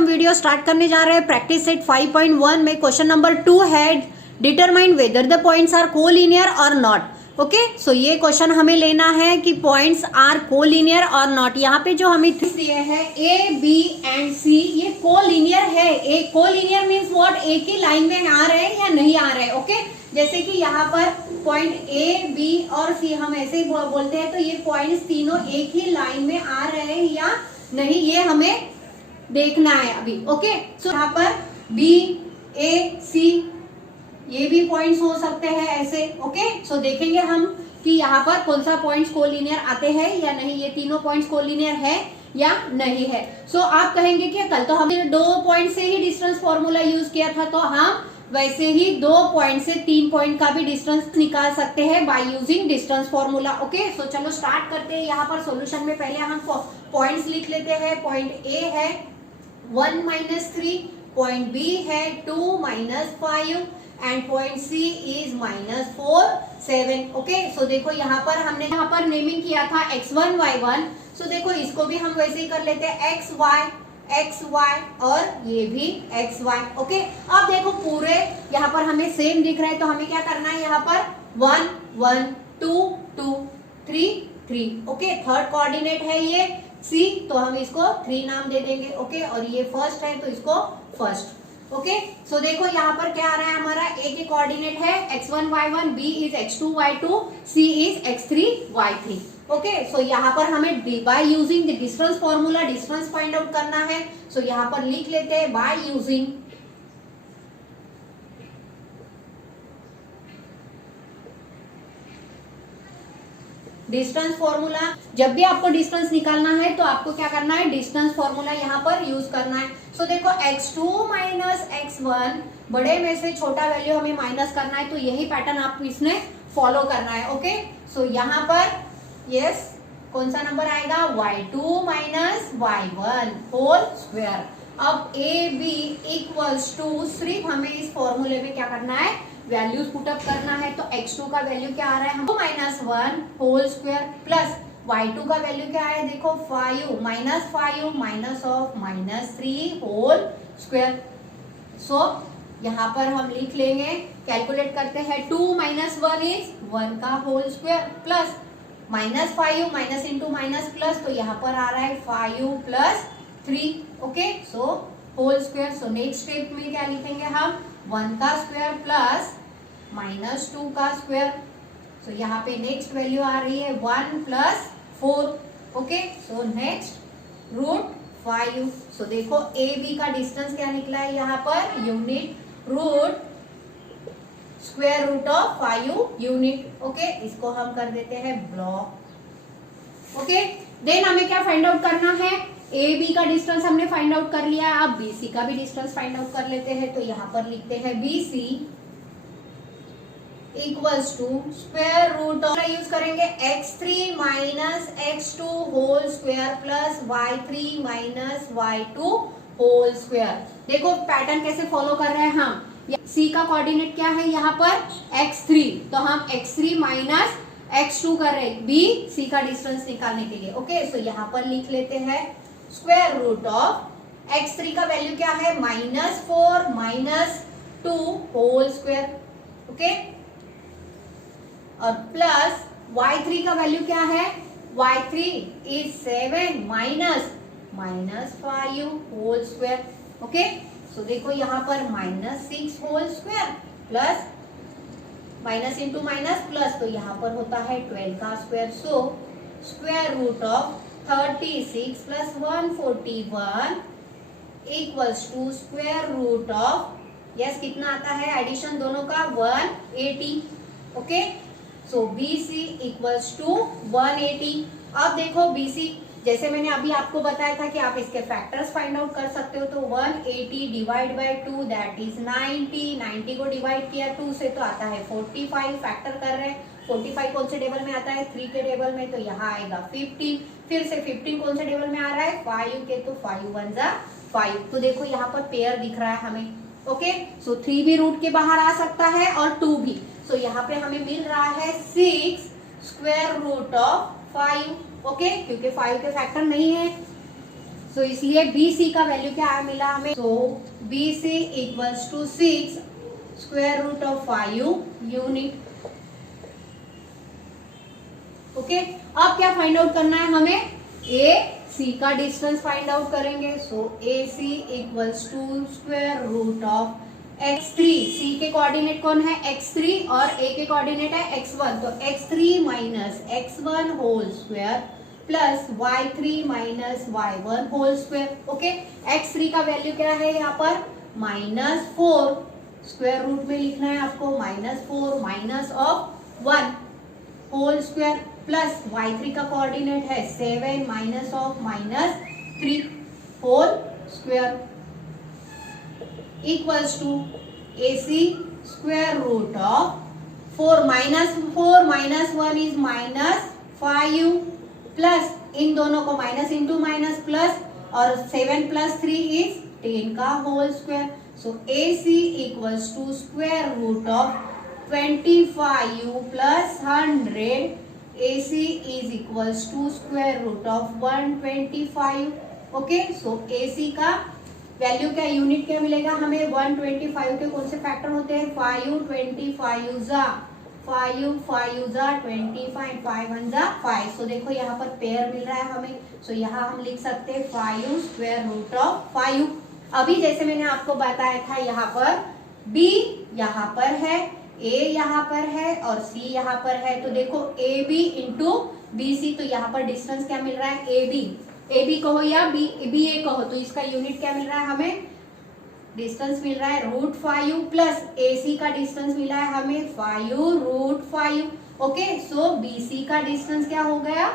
हम video start करने जा रहे हैं प्रैक्टिस सेट 5.1 में क्वेश्चन नंबर 2 है determine whether the points are collinear और नॉट। ओके, सो ये क्वेश्चन हमें लेना है कि पॉइंट्स आर कोलिनियर और नॉट। यहाँ पे जो हमें दिए है ए बी एंड सी, ये कोलिनियर है। ए कोलिनियर मीन्स व्हाट, एक ही लाइन में आ रहे हैं या नहीं आ रहे हैं। ओके, जैसे कि यहाँ पर पॉइंट ए बी और सी हम ऐसे ही बोलते हैं, तो ये पॉइंट्स तीनों एक ही लाइन में आ रहे हैं या नहीं, ये हमें देखना है अभी। ओके, सो यहाँ पर बी ए सी ये भी पॉइंट्स हो सकते हैं ऐसे। ओके, सो देखेंगे हम कि यहाँ पर कौन सा पॉइंट्स कोलिनियर आते हैं या नहीं, ये तीनों पॉइंट्स कोलिनियर है या नहीं है। सो आप कहेंगे कि कल तो हमने 2 पॉइंट से ही डिस्टेंस फॉर्मूला यूज किया था, तो हम वैसे ही 2 पॉइंट से 3 पॉइंट का भी डिस्टेंस निकाल सकते हैं by using distance formula. Okay, so चलो स्टार्ट करते हैं। यहाँ पर सॉल्यूशन में पहले हम पॉइंट्स लिख लेते हैं। पॉइंट ए है 1 - 3, पॉइंट बी है 2 - 5 and point C is -4 7। Okay, so देखो यहाँ पर हमने यहाँ पर नेमिंग किया था x1 y1। सो देखो इसको भी हम वैसे ही कर लेते हैं x y और ये भी x y। ओके, अब देखो पूरे यहाँ पर हमें सेम दिख रहा है, तो हमें क्या करना है, यहाँ पर 1 1 2 2 3 3। ओके, थर्ड कोऑर्डिनेट है ये C, तो हम इसको 3 नाम दे देंगे। ओके, और ये फर्स्ट है तो इसको फर्स्ट। ओके, सो देखो यहाँ पर क्या आ रहा है, हमारा A के कोऑर्डिनेट है x1 y1, B is x2 y2, C is x3 y3। Okay, so यहाँ पर हमें by using the distance formula distance find out करना है। सो यहाँ पर लिख लेते हैं बाय यूजिंग डिस्टेंस फॉर्मूला। जब भी आपको डिस्टेंस निकालना है तो आपको क्या करना है, डिस्टेंस फॉर्मूला यहाँ पर यूज करना है। सो देखो x2 - x1, बड़े में से छोटा वैल्यू हमें माइनस करना है, तो यही पैटर्न आप इसमें फॉलो करना है। ओके, सो यहाँ पर यस कौन सा नंबर आएगा, y2 - y1 होल स्क्वायर। अब ए बी इक्वल्स टू, सिर्फ हमें इस फॉर्मूले में क्या करना है, वैल्यूज पुटअप करना है। तो x2 का वैल्यू क्या आ रहा है, हमको -1 होल स्क्वायर प्लस y2 का वैल्यू क्या है, देखो 5 -5 minus of -3 whole square. So यहाँ पर हम लिख लेंगे, कैलकुलेट करते हैं, 2 - 1 इज 1 का whole square plus -5 minus into minus plus, तो यहाँ पर आ रहा है 5 + 3। Okay, so whole square. So next step में क्या लिखेंगे हम, 1 का स्क्वायर प्लस -2 का स्क्वायर। सो यहाँ पे नेक्स्ट वैल्यू आ रही है 1 + 4। Okay, so next √5। सो देखो ए बी का डिस्टेंस क्या निकला है, यहाँ पर unit root square root of 5 unit. Okay, इसको हम कर देते हैं ब्लॉक। ओके, देन हमें क्या फाइंड आउट करना है, ए बी का डिस्टेंस हमने फाइंड आउट कर लिया, अब बी सी का भी डिस्टेंस फाइंड आउट कर लेते हैं। तो यहाँ पर लिखते हैं B C equals to square root of, use करेंगे x3 - x2 whole square plus y3 - y2 whole square. देखो पैटर्न कैसे फॉलो कर रहे हैं हम, C का कोऑर्डिनेट क्या है, यहाँ पर x3, तो हम x3 - x2 कर रहे हैं B C का डिस्टेंस निकालने के लिए। ओके, सो यहाँ पर लिख लेते हैं स्क्वायर रूट ऑफ x3 का वैल्यू क्या है, -4 - 2 होल स्क्वायर। ओके, और प्लस y3 का वैल्यू क्या है, y3 is 7 -5 whole square. Okay, so देखो यहाँ पर -6 whole square plus minus into minus plus, तो यहाँ पर होता है 12 का square. So square root of 36 + 141 equals to square root of, yes कितना आता है एडिशन दोनों का, 180। Okay, so BC equals to 180। अब देखो BC, जैसे मैंने अभी आपको बताया था कि आप इसके फैक्टर्स फाइंड आउट कर सकते हो, तो 180 डिवाइड बाय 2 दैट इज 90। 90 को डिवाइड किया 2 से तो आता है 45, फैक्टर कर रहे हैं। 45 कौन से टेबल में आता है, 3 के टेबल में, तो यहाँ आएगा 15। फिर से 15 कौन से टेबल में आ रहा है, 5 के, तो 5 × 1 = 5। तो देखो यहाँ पर पेयर दिख रहा है हमें। ओके, सो 3 भी रूट के बाहर आ सकता है और 2 भी। सो यहाँ पे हमें मिल रहा है 6 स्क्वायर रूट ऑफ 5। ओके, क्योंकि 5 के फैक्टर नहीं है, सो इसलिए बी सी का वैल्यू क्या मिला हमें, so B C equals to 6 square root of 5 unit. Okay, अब क्या फाइंड आउट करना है हमें, ए सी का डिस्टेंस फाइंड आउट करेंगे। So A C equals to square root of x3, C के कोऑर्डिनेट कौन है x3 और a के कोऑर्डिनेट है x1, तो x3 minus x1 whole square plus y3 minus y1 whole square. Okay, x3 का value क्या है यहाँ पर -4, स्क्वायर रूट में लिखना है आपको, -4 minus of 1 whole square plus y3 का कोऑर्डिनेट है 7 minus of -3 whole square equals to AC square root of 4 minus 1 is -5 plus इन दोनों को माइनस इंटू माइनस प्लस और 7 प्लस 3 इज 10 का whole square. So AC equals to square root of 25 plus 100, AC is equals to square root of 125। Okay, so AC का value क्या, unit क्या मिलेगा हमें, 125 के कौन से फैक्टर होते हैं, 5 25 जा 5 5 जा 25 5 1 जा 5। सो देखो यहाँ पर पेयर मिल रहा है हमें, सो यहाँ हम लिख सकते हैं 5 स्क्वायर रूट ऑफ 5। अभी जैसे मैंने आपको बताया था यहाँ पर B यहाँ पर है, A यहाँ पर है और C यहाँ पर है, तो देखो AB इंटू BC, तो यहाँ पर डिस्टेंस क्या मिल रहा है, AB कहो या BA कहो, तो इसका यूनिट क्या मिल रहा है हमें, डिस्टेंस मिल रहा है √5 प्लस AC का डिस्टेंस मिला है हमें 5 √5। ओके, सो BC का डिस्टेंस क्या हो गया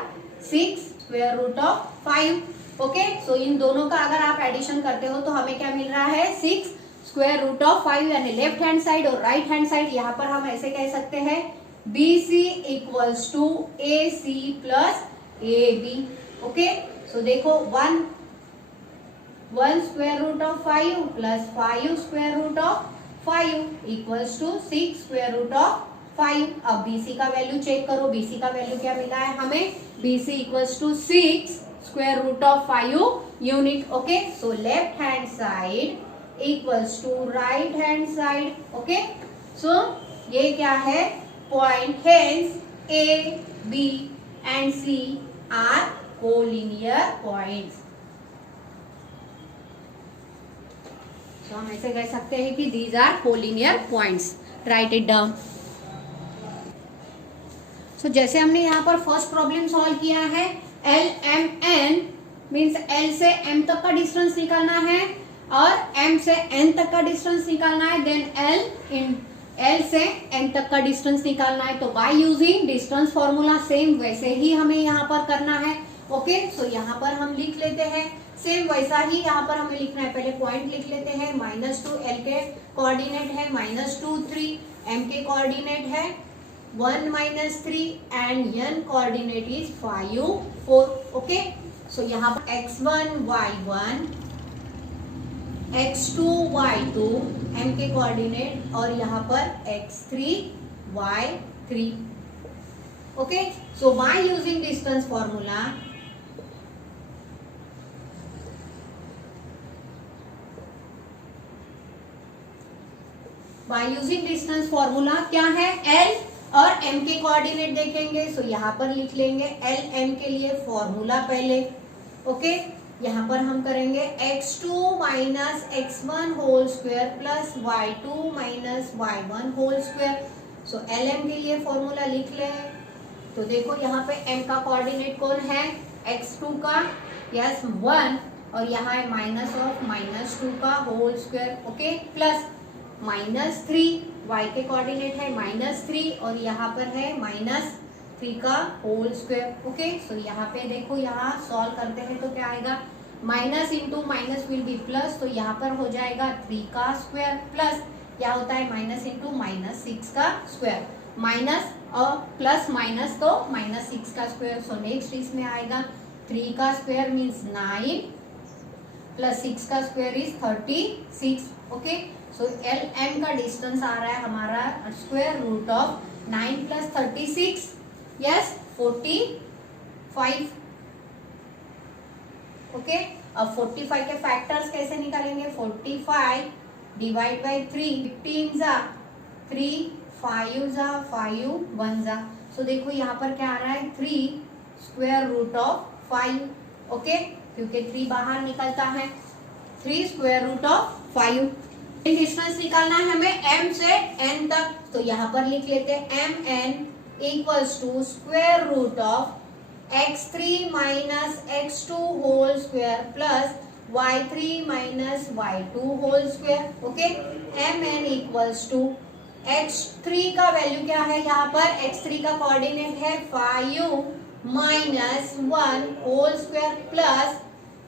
6 स्क्वायर रूट ऑफ 5। ओके, सो इन दोनों का अगर आप एडिशन करते हो तो हमें क्या मिल रहा है 6 स्क्वायर रूट ऑफ 5, यानी लेफ्ट हैंड साइड और राइट हैंड साइड यहाँ पर हम ऐसे कह सकते हैं BC equals to AC plus AB। Okay, so देखो 1 square root of 5 plus 5 square root of 5 equals to 6 square root of 5। अब BC का वैल्यू चेक करो, BC का वैल्यू क्या मिला है हमें, BC equals to 6 square root of 5 unit. Okay, so left hand side equals to right hand side. Okay, so ये क्या है point, hence A, B and C are collinear points. तो हम ऐसे कह सकते हैं कि these are collinear points, right it down. So जैसे हमने यहाँ पर फर्स्ट प्रॉब्लम सॉल्व किया है, LMN मीन्स L से M तक का डिस्टेंस निकालना है और M से N तक का डिस्टेंस निकालना है, देन L से N तक का डिस्टेंस निकालना है। तो bye using distance formula same वैसे ही हमें यहाँ पर करना है। ओके, सो यहाँ पर हम लिख लेते हैं सेम वैसा ही यहाँ पर हमें लिखना है, पहले पॉइंट लिख लेते हैं, -2 L के कोऑर्डिनेट है -2 3, M के कोऑर्डिनेट है 1 -3 and N coordinate is 5 4। Okay, so यहाँ पर x1 y1 x2 y2 M के कोऑर्डिनेट और यहाँ पर x3 y3। ओके, सो बाय यूजिंग डिस्टेंस फॉर्मूला क्या है, L और M के कोऑर्डिनेट देखेंगे, सो यहाँ पर लिख लेंगे L M के लिए फॉर्मूला पहले। ओके, यहाँ पर हम करेंगे x2 minus x1 whole square plus y2 minus y1 whole square. So LM के लिए फॉर्मूला लिख ले, तो देखो यहाँ पे M का कोऑर्डिनेट कौन है, x2 का, यस 1, और यहाँ है -2 का whole square. Okay, plus -3, y के कोऑर्डिनेट है -3 और यहाँ पर है -3 का होल स्क्वायर। ओके, सो यहाँ पे देखो, यहाँ सॉल्व करते हैं तो क्या आएगा, minus into minus will be plus, तो यहाँ पर हो जाएगा 3 का स्क्वायर प्लस क्या होता है माइनस इंटू -6 का स्क्वायर, माइनस और प्लस माइनस तो -6 का स्क्वायर। सो नेक्स्ट इसमें आएगा 3 का स्क्वायर मीन्स 9 प्लस 6 का square is 36। Okay, so LM का डिस्टेंस आ रहा है हमारा square root of 9 plus 36, yes 45। Okay, अब 45 के फैक्टर्स कैसे निकालेंगे? 45 डिवाइड बाई 3, 15 जा 3, 5 जा 5, 1 जा। सो देखो यहाँ पर क्या आ रहा है? 3 स्क्वायर रूट ऑफ 5, ओके, क्योंकि 3 बाहर निकलता है। 3 स्क्वायर रूट ऑफ 5। डिस्टेंस निकालना है हमें m से n तक, तो यहाँ पर लिख लेते हैं mn equals to square root of x3 minus x2 whole square plus y3 minus y2 whole square. Okay, mn equals to x3 का वैल्यू क्या है? यहाँ पर x3 का कोऑर्डिनेट है 5 minus 1 whole square plus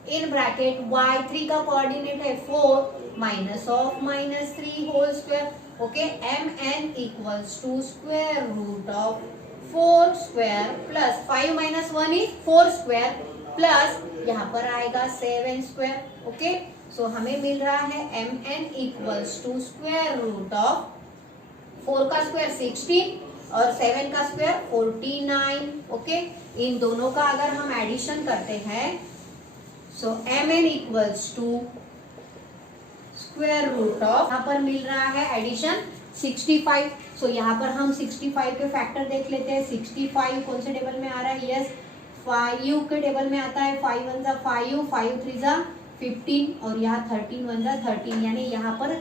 in bracket y3 का coordinate है 4 minus of minus 3 whole square. Okay, mn equals to square root of 4 square plus 5 minus 1 is 4 square plus यहाँ पर आएगा 7 स्क्वायर। ओके, सो हमें मिल रहा है mn equals to square root of 4 का square 16 और 7 का स्क्वायर 49। ओके, इन दोनों का अगर हम एडिशन करते हैं so mn equals to square root of, यहाँ पर मिल रहा है एडिशन 65। सो यहाँ पर हम 65 के फैक्टर देख लेते हैं। 65 कौन से टेबल में आ रहा है? यस, 5 के टेबल में आता है। 5 1 जा 5, 5 3 जा 15 और यहाँ 13 1 जा 13, यानी यहाँ पर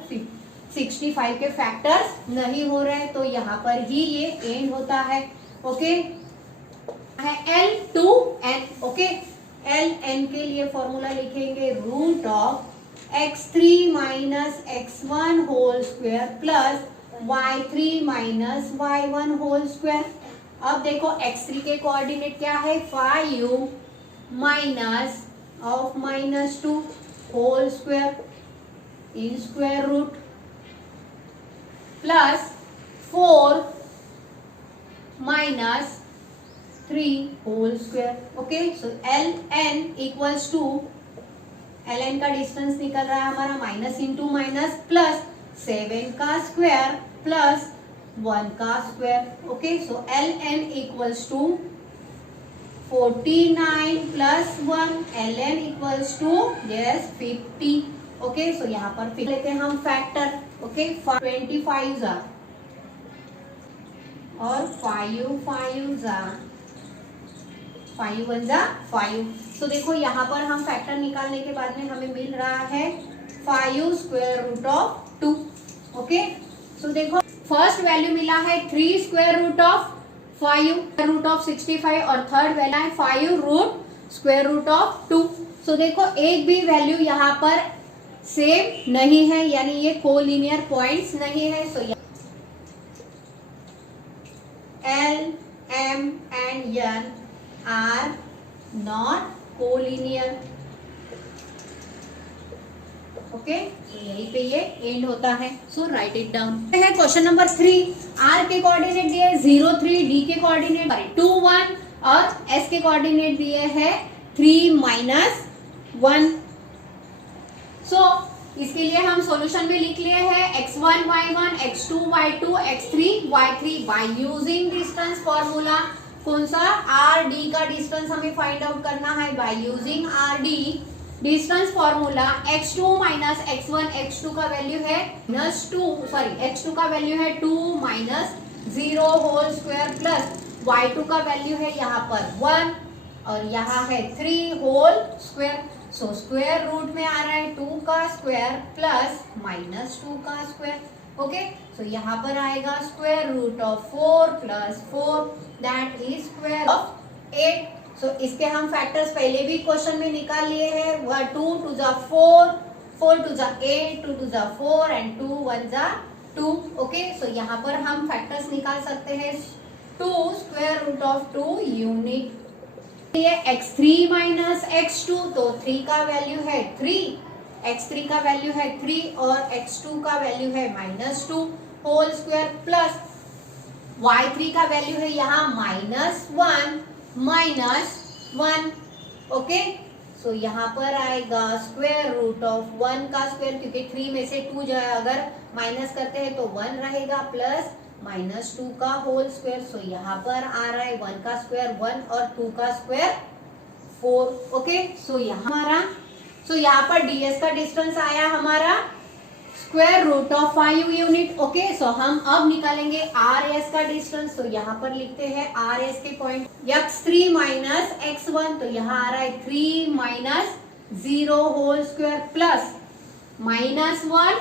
65 के फैक्टर्स नहीं हो रहे, तो यहाँ पर ही ये एंड होता है। ओके, है L to N। Okay, L N के लिए फॉर्मूला लिखेंगे root of x3 minus x1 whole square plus y3 minus y1 whole square. अब देखो x3 के कोऑर्डिनेट क्या है? 5 minus of minus 2 whole square in square root plus 4 minus 3 whole square. Okay, so L N equals to, L N का distance निकल रहा है हमारा माइनस इंटू माइनस प्लस 7 का स्क्वायर प्लस 1 का square. Okay, so L N equals to 49 plus 1, L N equals to yes 50। Okay, so यहाँ पर फिर लेते हैं हम फैक्टर। ओके, 25 जा और 5 5 जा 5 1 जा 5। तो देखो यहाँ पर हम फैक्टर निकालने के बाद में हमें मिल रहा है 5 square root of 2। Okay, so देखो फर्स्ट वैल्यू मिला है 3 square root of 5 root of 65 और थर्ड वैल्यू है 5 root square root of 2। So देखो एक भी वैल्यू यहाँ पर सेम नहीं है, यानी ये कोलिनियर पॉइंट्स नहीं है। सो L, M and N are not collinear। Okay, तो यहीं पे ये एंड होता है। सो राइट इट डाउन। है क्वेश्चन नंबर 3, R के कोऑर्डिनेट दिए 0 3, D के कोऑर्डिनेट 2 1 और S के कोऑर्डिनेट दिए हैं 3 माइनस 1। सो इसके लिए हम सॉल्यूशन में लिख लिए हैं x1 y1 x2 y2 x3 y3 bye using distance formula. कौन सा? आर डी का डिस्टेंस हमें फाइंड आउट करना है by using R D distance formula. x2 minus x1, x2 का वैल्यू है x2 का वैल्यू है 2 minus 0 whole square plus y2 का वैल्यू है यहाँ पर 1 और यहाँ है 3 whole square. So square root में आ रहा है 2 का स्क्वायर प्लस माइनस 2 का स्क्वायर। ओके, सो यहाँ पर आएगा square root of 4 plus 4 that is square of 8। So इसके हम फैक्टर्स पहले भी क्वेश्चन में निकाल लिए हैं। वह 2 2 जा 4, 4 2 जा 8, 2 2 जा 4 एंड 2 1 जा 2। ओके, सो यहाँ पर हम फैक्टर्स निकाल सकते हैं 2 स्क्वायर रूट ऑफ 2 यूनिट। ये x3 माइनस x2, तो 3 का वैल्यू है 3, x3 का वैल्यू है 3 और x2 का वैल्यू है minus 2 whole square plus y3 का वैल्यू है यहाँ माइनस 1। ओके, सो यहाँ पर आएगा स्क्वायर रूट ऑफ 1 का स्क्वायर, क्योंकि 3 में से 2 जो है अगर माइनस करते हैं तो 1 रहेगा प्लस माइनस 2 का होल स्क्वायर। सो यहाँ पर आ रहा है 1 का स्क्वायर 1 और 2 का स्क्वायर 4। ओके, सो यहाँ हमारा सो यहाँ पर ds का डिस्टेंस आया हमारा square root of 5 unit. Okay, so हम अब निकालेंगे rs का डिस्टेंस। तो यहाँ पर लिखते हैं rs के पॉइंट x3 माइनस x1, तो यहाँ आ रहा है 3 माइनस 0 होल स्क्वायर प्लस -1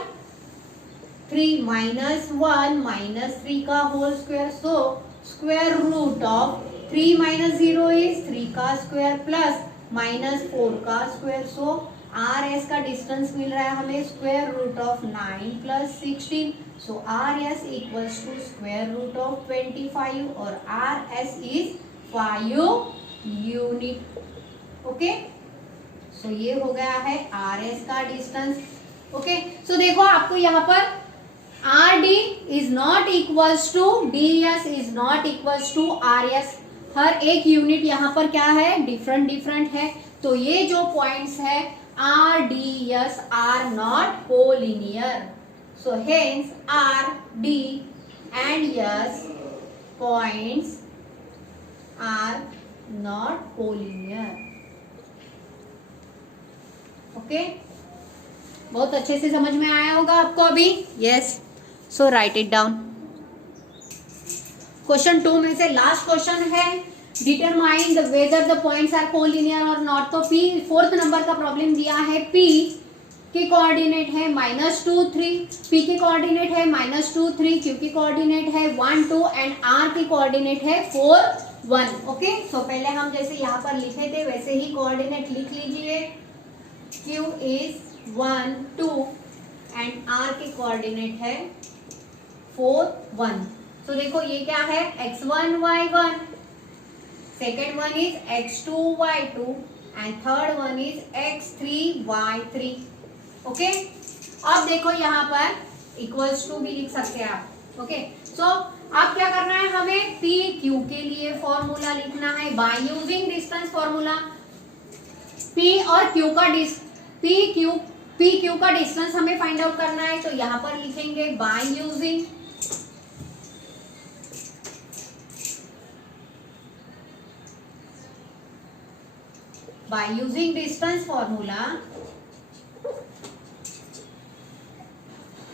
3 -1 -3 का whole square. So square root of 3 minus 0 is 3 का स्क्वायर प्लस -4 का स्क्वायर। सो rs का डिस्टेंस मिल रहा है हमें square root of 9 plus 16। So rs equals to square root of 25 और rs is 5 unit. Okay, so ये हो गया है rs का डिस्टेंस। ओके, सो देखो आपको यहाँ पर rd is not equals to ds is not equals to rs। हर एक यूनिट यहाँ पर क्या है, डिफरेंट है। तो ये जो पॉइंट्स है R, D, S are not collinear. So hence R, D and S points are not collinear. Okay? बहुत अच्छे से समझ में आया होगा आपको अभी। Yes. So write it down. Question 2 में से लास्ट क्वेश्चन है determine whether the points are collinear और नॉट। तो P 4th नंबर का प्रॉब्लम दिया है। P के कोऑर्डिनेट है -2 3, P के कोऑर्डिनेट है -2 3, Q की कोऑर्डिनेट है 1 2 एंड R की कोऑर्डिनेट है 4 1। ओके, सो पहले हम जैसे यहाँ पर लिखे थे वैसे ही कोऑर्डिनेट लिख लीजिए। Q इज 1 2 एंड R की कोऑर्डिनेट है 4 1। तो देखो ये क्या है, x1 y1, second one is x2 y2 and third one is x3 y3। Okay, अब देखो यहाँ पर इक्वल्स टू भी लिख सकते हैं आप। ओके, सो अब क्या करना है, हमें पी क्यू के लिए फॉर्मूला लिखना है by using distance formula. P और क्यू का पी क्यू का डिस्टेंस हमें फाइंड आउट करना है। तो यहाँ पर लिखेंगे by using distance formula,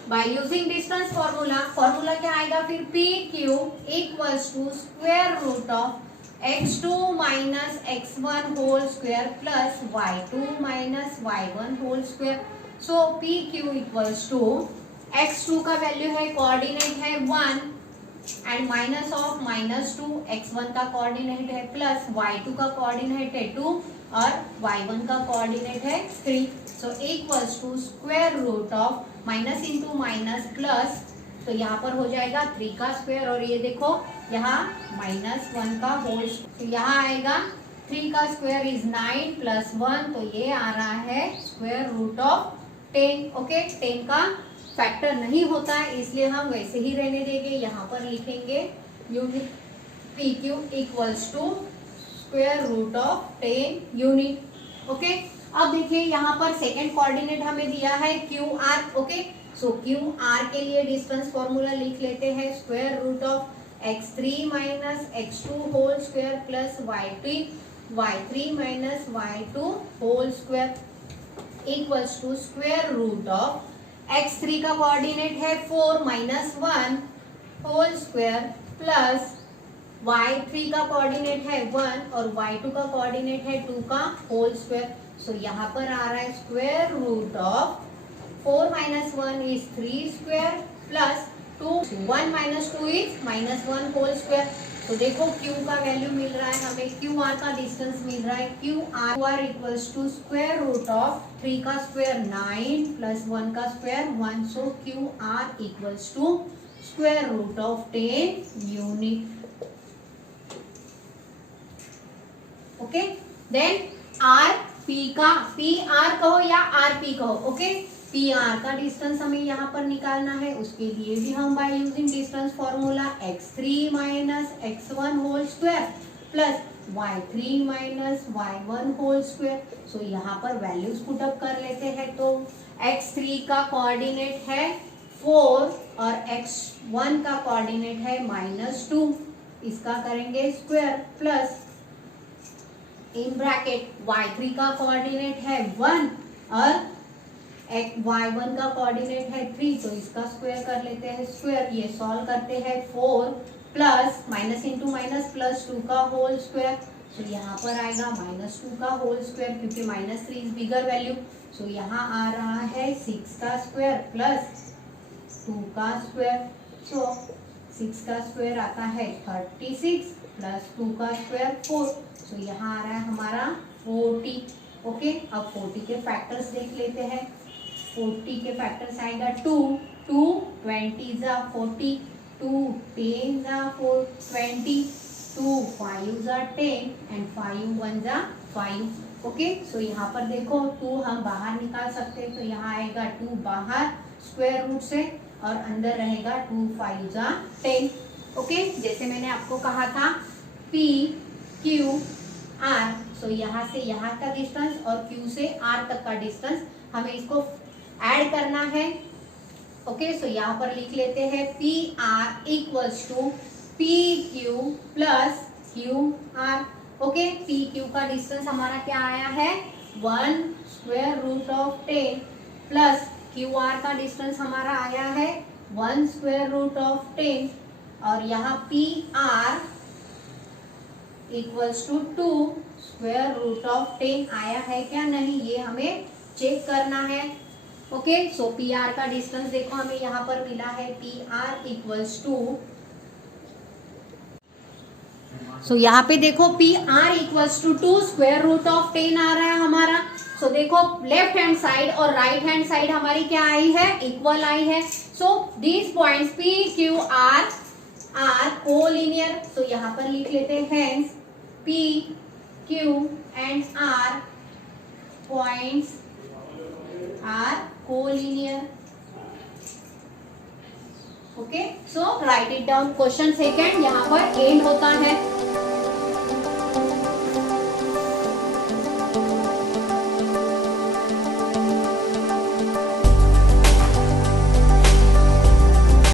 by using distance formula क्या आएगा फिर, P Q equals to square root of x2 minus x1 whole square plus y2 minus y1 whole square. So P Q equals to x2 का value है, coordinate है 1 and minus of -2, x1 का coordinate है plus y2 का coordinate है 2 और y1 का coordinate है 3। So equals to square root of minus into minus plus, तो यहाँ पर हो जाएगा 3 का स्क्वायर और ये देखो यहाँ -1 का होल, तो यहाँ आएगा 3 का स्क्वायर इज 9 प्लस 1, तो ये आ रहा है स्क्वायर रूट ऑफ 10। ओके, 10 का फैक्टर नहीं होता है इसलिए हम वैसे ही रहने देंगे। यहाँ पर लिखेंगे unit P Q equals to square root of 10 unit. Okay, अब देखिए यहाँ पर सेकेंड कोऑर्डिनेट हमें दिया है Q R. Okay, so Q R के लिए डिस्टेंस फॉर्मूला लिख लेते हैं, square root of x3 minus x2 whole square plus y3 minus y2 whole square equals to square root of x3 का कोऑर्डिनेट है 4 minus 1 whole square plus y3 का coordinate है 1 और y2 का कोऑर्डिनेट है 2 का होल स्क्वायर। सो यहाँ पर आ रहा है square root of 4 minus 1 is 3 square plus 1 minus 2 is -1 whole square. तो देखो Q का वैल्यू मिल रहा है हमें, QR का डिस्टेंस मिल रहा है, QR equals to square root of 3 का स्क्वायर 9 प्लस 1 का square 1। So QR equals to square root of 10 unit. Okay, then R P का PR कहो या RP कहो। ओके, PR का डिस्टेंस हमें यहाँ पर निकालना है, उसके लिए भी हम by using distance formula x3 minus x1 whole square plus y3 minus y1 whole square. So यहाँ पर वैल्यूज पुट अप कर लेते हैं। तो x3 का कोऑर्डिनेट है 4 और x1 का कोऑर्डिनेट है -2, इसका करेंगे square plus in bracket y3 का कोऑर्डिनेट है 1 और y1 का कोऑर्डिनेट है 3, तो इसका स्क्वायर कर लेते हैं स्क्वायर, ये सॉल्व करते हैं 4 plus minus into minus plus 2 का होल स्क्वायर, तो यहाँ पर आएगा -2 का होल स्क्वायर, क्योंकि -3 इज बिगर वैल्यू, सो यहाँ आ रहा है 6 का स्क्वायर प्लस 2 का स्क्वायर, सो 6 का स्क्वायर आता है 36 प्लस 2 का स्क्वायर 4, सो यहाँ आ रहा है हमारा 40। ओके, अब 40 के फैक्टर्स देख लेते हैं। 40 के फैक्टर्स आएगा 2 20 जा 40, 2 10 जा 20, 2 5 जा 10 एंड 5 1 जा 5। ओके, सो यहाँ पर देखो 2 हम बाहर निकाल सकते हैं, तो यहाँ आएगा 2 बाहर स्क्वायर रूट से और अंदर रहेगा 2 5 जा 10। ओके, जैसे मैंने आपको कहा था P Q R, सो यहाँ से यहाँ का डिस्टेंस और Q से R तक का डिस्टेंस हमें इसको ऐड करना है। ओके, सो यहाँ पर लिख लेते हैं P R equals to P Q plus Q R. Okay, P Q का डिस्टेंस हमारा क्या आया है 1 square root of 10 plus Q R का डिस्टेंस हमारा आया है 1 स्क्वायर रूट ऑफ 10 और यहाँ P R equals to 2 square root of 10 आया है क्या नहीं, ये हमें चेक करना है। ओके, सो पी आर का डिस्टेंस देखो हमें यहाँ पर मिला है P R equals to, so यहाँ पे देखो P R equals to 2 square root of 10 आ रहा है हमारा। सो देखो लेफ्ट हैंड साइड और राइट हैंड साइड हमारी क्या आई है, इक्वल आई है। So these points P Q R are collinear, so यहाँ पर लिख लेते हैं hence P Q and R points are collinear. Okay, so write it down. Question second यहाँ पर एंड होता है।